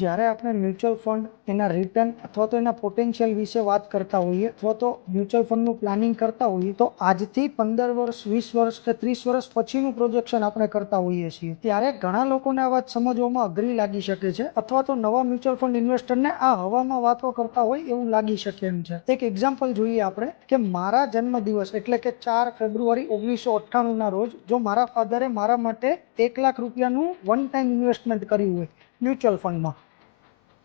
જ્યારે આપણે mutual fund એના રિટર્ન અથવા તો એના પોટેન્શિયલ વિશે વાત કરતા હોઈએ અથવા તો મ્યુચ્યુઅલ ફંડનું પ્લાનિંગ કરતા હોઈએ તો આજથી 15 વર્ષ 20 વર્ષ કે 30 વર્ષ પછીનું પ્રોજેક્શન આપણે કરતા હોઈએ છીએ ત્યારે ઘણા લોકોને આ વાત સમજવામાં અઘરી લાગી શકે છે અથવા તો નવા મ્યુચ્યુઅલ ફંડ ઇન્વેસ્ટરને આ હવામાં વાતો કરતા હોય એવું લાગી શકે એમ છે। એક એક્ઝામ્પલ જોઈએ આપણે કે મારા જન્મદિવસ એટલે કે 4 ફેબ્રુઆરી 1998ના રોજ જો મારા ફાધરે મારા માટે 1 લાખ રૂપિયાનું વન ટાઈમ ઇન્વેસ્ટમેન્ટ કર્યું હોય મ્યુચ્યુઅલ ફંડમાં,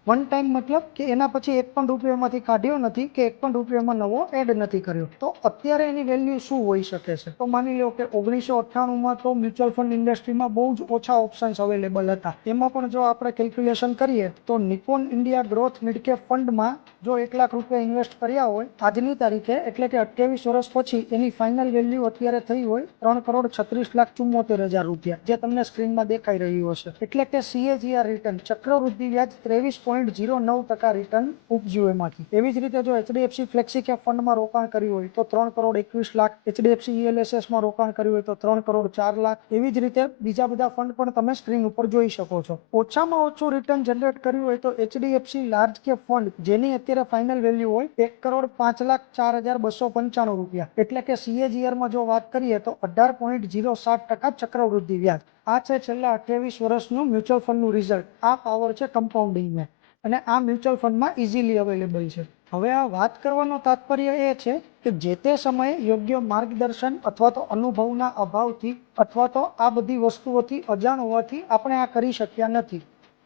વન ટાઈમ મતલબ કે એના પછી એક પણ રૂપિયો એમાંથી કાઢ્યો નથી કે એક પણ રૂપિયામાં નવો એડ નથી કર્યો, તો અત્યારે એની વેલ્યુ શું હોઈ શકે છે? તો માની લો કે 1998માં તો મ્યુચ્યુઅલ ફંડ ઇન્ડસ્ટ્રીમાં બહુ જ ઓછા ઓપ્શન્સ અવેલેબલ હતા। એમાં પણ જો આપણે કેલ્ક્યુલેશન કરીએ તો Nippon India growth mid cap ફંડમાં જો 1 લાખ રૂપિયા ઇન્વેસ્ટ કર્યા હોય આજની તારીખે એટલે કે 28 વર્ષ પછી એની ફાઇનલ વેલ્યુ અત્યારે થઈ હોય 3,36,74,000 રૂપિયા, જે તમને સ્ક્રીનમાં દેખાઈ રહ્યું હશે। એટલે કે CAGR રિટર્ન ચક્રવૃદ્ધિ વ્યાજ 23.09% રિટર્ન ઉપજ્યું એમાંથી। એવી જ રીતે જો HDFC ફ્લેક્સી કેપ ફંડમાં રોકાણ કર્યું હોય તો 3,21,00,000, HDFC ELSSમાં રોકાણ કર્યું હોય તો 3,04,00,000। એવી જ રીતે બીજા બધા ફંડ પણ તમે સ્ક્રીન ઉપર જોઈ શકો છો। ઓછામાં ઓછું રિટર્ન જનરેટ કર્યું હોય તો HDFC લાર્જ કેપ ફંડ જેની અત્યારે ફાઇનલ વેલ્યુ હોય 1,05,04,295 રૂપિયા, એટલે કે CAGRમાં જો વાત કરીએ તો 18.07% ચક્રવૃદ્ધિ વ્યાજ। આ છે છેલ્લા 28 વર્ષનું મ્યુચ્યુઅલ ફંડનું રિઝલ્ટ। આ પાવર છે કમ્પાઉન્ડિંગને અને આ મ્યુચ્યુઅલ ફંડમાં ઇઝીલી અવેલેબલ છે। હવે આ વાત કરવાનો તાત્પર્ય એ છે કે જે તે સમયે યોગ્ય માર્ગદર્શન અથવા તો અનુભવના અભાવથી અથવા તો આ બધી વસ્તુઓથી અજાણ હોવાથી આપણે આ કરી શક્યા નથી।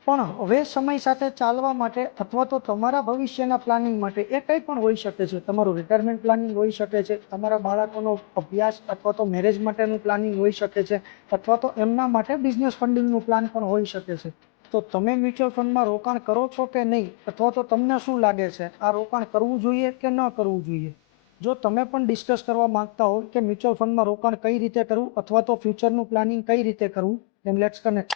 પણ હવે સમય સાથે ચાલવા માટે અથવા તો તમારા ભવિષ્યના પ્લાનિંગ માટે એ કંઈ પણ હોઈ શકે છે। તમારું રિટાયરમેન્ટ પ્લાનિંગ હોઈ શકે છે, તમારા બાળકોનો અભ્યાસ અથવા તો મેરેજ માટેનું પ્લાનિંગ હોઈ શકે છે, અથવા તો એમના માટે બિઝનેસ ફંડિંગનું પ્લાન પણ હોઈ શકે છે। તો તમે મ્યુચ્યુઅલ ફંડમાં રોકાણ કરો છો કે નહીં, અથવા તો તમને શું લાગે છે આ રોકાણ કરવું જોઈએ કે ન કરવું જોઈએ? જો તમે પણ ડિસ્કસ કરવા માંગતા હો કે મ્યુચ્યુઅલ ફંડમાં રોકાણ કઈ રીતે કરવું અથવા તો ફ્યુચરનું પ્લાનિંગ કઈ રીતે કરવું, then let's connect।